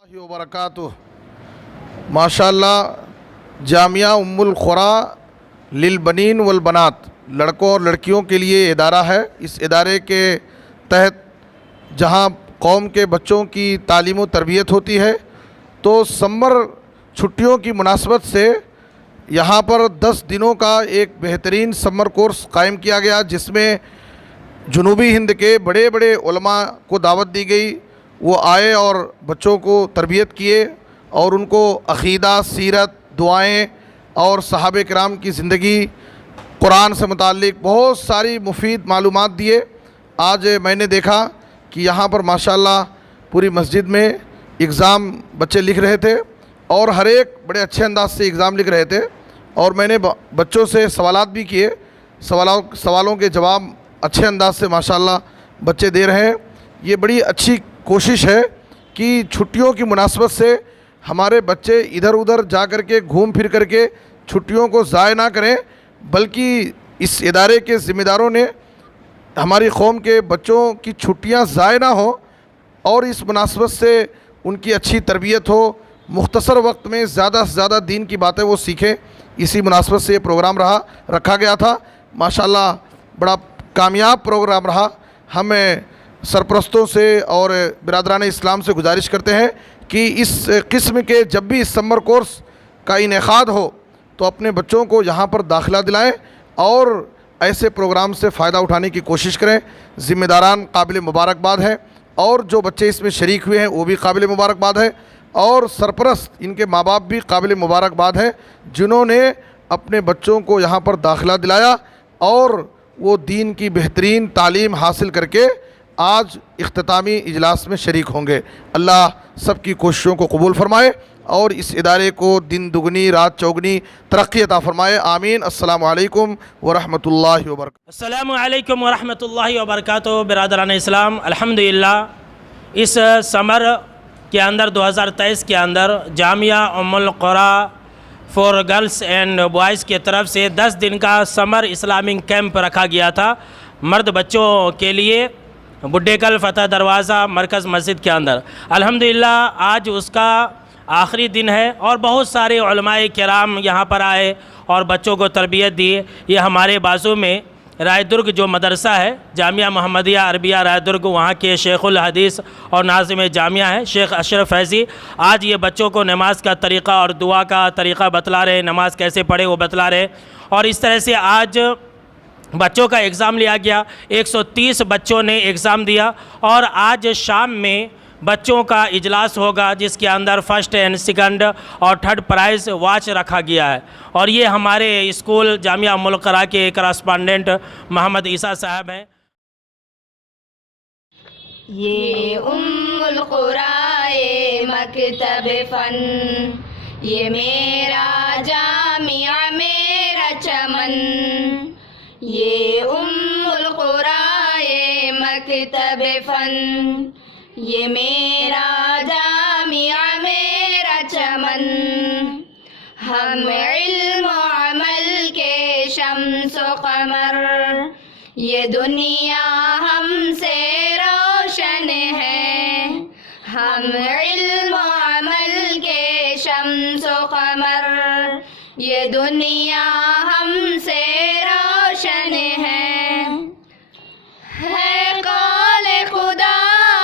वबरकातुह। माशाअल्लाह जामिया उम्मुल क़ुरा लिल बनीन वल बनात, लड़कों और लड़कियों के लिए इदारा है। इस इदारे के तहत जहां कौम के बच्चों की तालीम व तरबियत होती है, तो समर छुट्टियों की मुनासबत से यहाँ पर 10 दिनों का एक बेहतरीन समर कोर्स कायम किया गया, जिसमें जुनूबी हिंद के बड़े बड़े उलमा को दावत दी गई। वो आए और बच्चों को तरबियत किए और उनको अक़ीदा, सीरत, दुआएं और सहाबे किराम की ज़िंदगी, कुरान से मुताल्लिक़ बहुत सारी मुफीद मालूमात दिए। आज मैंने देखा कि यहाँ पर माशाअल्लाह पूरी मस्जिद में एग्ज़ाम बच्चे लिख रहे थे और हर एक बड़े अच्छे अंदाज से एग्ज़ाम लिख रहे थे। और मैंने बच्चों से सवालात भी किए, सवालों के जवाब अच्छे अंदाज से माशाअल्लाह बच्चे दे रहे हैं। ये बड़ी अच्छी कोशिश है कि छुट्टियों की मुनासबत से हमारे बच्चे इधर उधर जा कर के घूम फिर कर के छुट्टियों को ज़ाय ना करें, बल्कि इस इदारे के ज़िम्मेदारों ने हमारी कौम के बच्चों की छुट्टियां ज़ाय ना हो और इस मुनासबत से उनकी अच्छी तरबियत हो, मुख्तसर वक्त में ज़्यादा से ज़्यादा दीन की बातें वो सीखें। इसी मुनासबत से ये प्रोग्राम रखा गया था। माशाअल्लाह बड़ा कामयाब प्रोग्राम रहा। हमें सरपरस्तों से और बिरादरान इस्लाम से गुजारिश करते हैं कि इस किस्म के जब भी इस समर कोर्स का इनेकाद हो तो अपने बच्चों को यहाँ पर दाखिला दिलाएं और ऐसे प्रोग्राम से फ़ायदा उठाने की कोशिश करें। ज़िम्मेदारान काबिल मुबारकबाद हैं और जो बच्चे इसमें शरीक हुए हैं वो भी काबिल मुबारकबाद है, और सरपरस्त इनके माँ बाप भी काबिल मुबारकबाद हैं जिन्होंने अपने बच्चों को यहाँ पर दाखिला दिलाया और वो दीन की बेहतरीन तालीम हासिल करके आज इख्तितामी इजलास में शरीक होंगे। अल्लाह सब की कोशिशों को कबूल फरमाए और इस इदारे को दिन दुगनी रात चौगनी तरक्की अता फरमाए। आमीन। अस्सलामु अलैकुम वरहमतुल्लाहि वबरकातुहू। अस्सलामु अलैकुम वरहमतुल्लाहि वबरकातुहू। बिरादरान इस्लाम, अल्हम्दुलिल्लाह इस समर के अंदर 2023 के अंदर Jamia Ummul Qura for girls and boys की तरफ से 10 दिन का समर इस्लामिक कैंप रखा गया था मर्द बच्चों के लिए, बुड्ढेकल फतह दरवाज़ा मरकज़ मस्जिद के अंदर। अल्हम्दुलिल्लाह आज उसका आखिरी दिन है और बहुत सारे उलमाए किराम यहाँ पर आए और बच्चों को तरबियत दी। ये हमारे बाजू में रायदुर्ग जो मदरसा है जामिया मोहम्मदिया अरबिया रायदुर्ग, वहाँ के शेखुल हदीस और नाज़िम जामिया है शेख अशरफ फैज़ी। आज ये बच्चों को नमाज का तरीक़ा और दुआ का तरीक़ा बतला रहे, नमाज कैसे पढ़े वो बतला रहे। और इस तरह से आज बच्चों का एग्ज़ाम लिया गया। 130 बच्चों ने एग्ज़ाम दिया और आज शाम में बच्चों का इजलास होगा जिसके अंदर फर्स्ट एंड सेकंड और थर्ड प्राइज़ वॉच रखा गया है। और ये हमारे स्कूल जामिया उम्मुल क़ुरा के करस्पॉन्डेंट मोहम्मद ईसा साहब हैं। ये उम्मुल क़ुरा ए मकतब फ़न, ये मेरा जामिया मेरा चमन। ये उम्मुल क़ुरा ए मकतब फ़न, ये मेरा जामिया मेरा चमन। हम इल्म अमल के शम्स व क़मर, ये दुनिया हमसे रोशन है। हम इल्म अमल के शम्स व क़मर, ये दुनिया हमसे रोशन है। कौले खुदा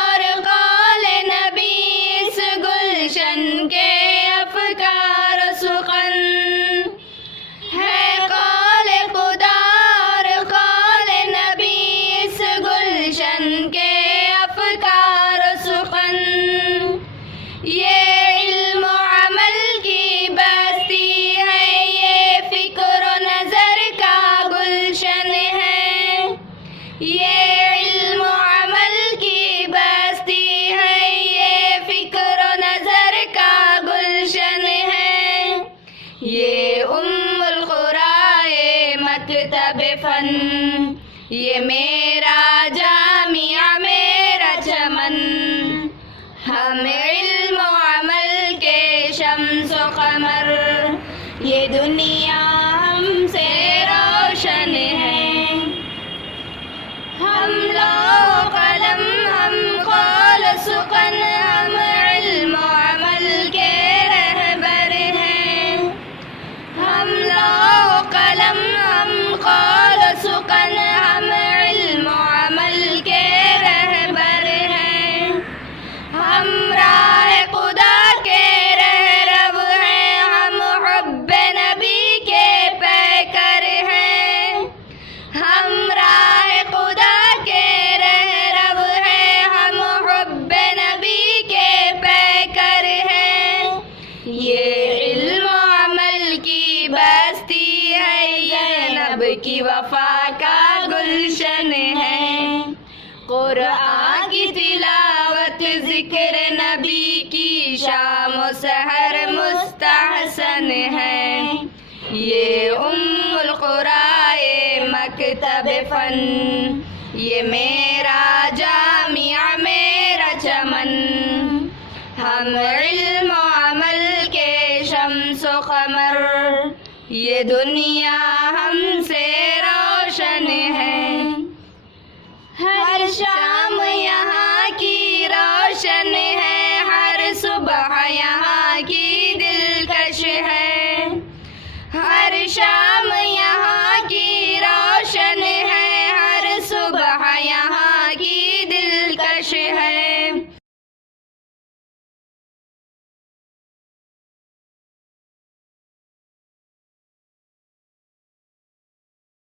और कौले नबी इस गुलशन के अफ़कार सुखन है। कौले खुदा और कौले नबी इस गुलशन के अफ़कार सुखन। ये इल्म अमल की बस्ती है, ये फ़िक्र नज़र का गुलशन है। ये इल्म अमल की बस्ती है, ये फ़िक्र नज़र का गुलशन है। ये उम्मुल क़ुरा ए मकतब फ़न, ये मेरा जामिया मेरा चमन। हम इल्म अमल के शम्स व क़मर, ये दुनिया हमसे रोशन है। हम लो कलम हम कौल सुकन, हम इल्म वफा का गुलशन है। कुरान की तिलावत ज़िक्र नबी की शाम व सहर मुस्तहसन है। ये उम्मुल क़ुराए मकतब फ़न, ये मेरा जामिया मेरा चमन। हम इल्म व अमल के शम्स व क़मर, ये दुनिया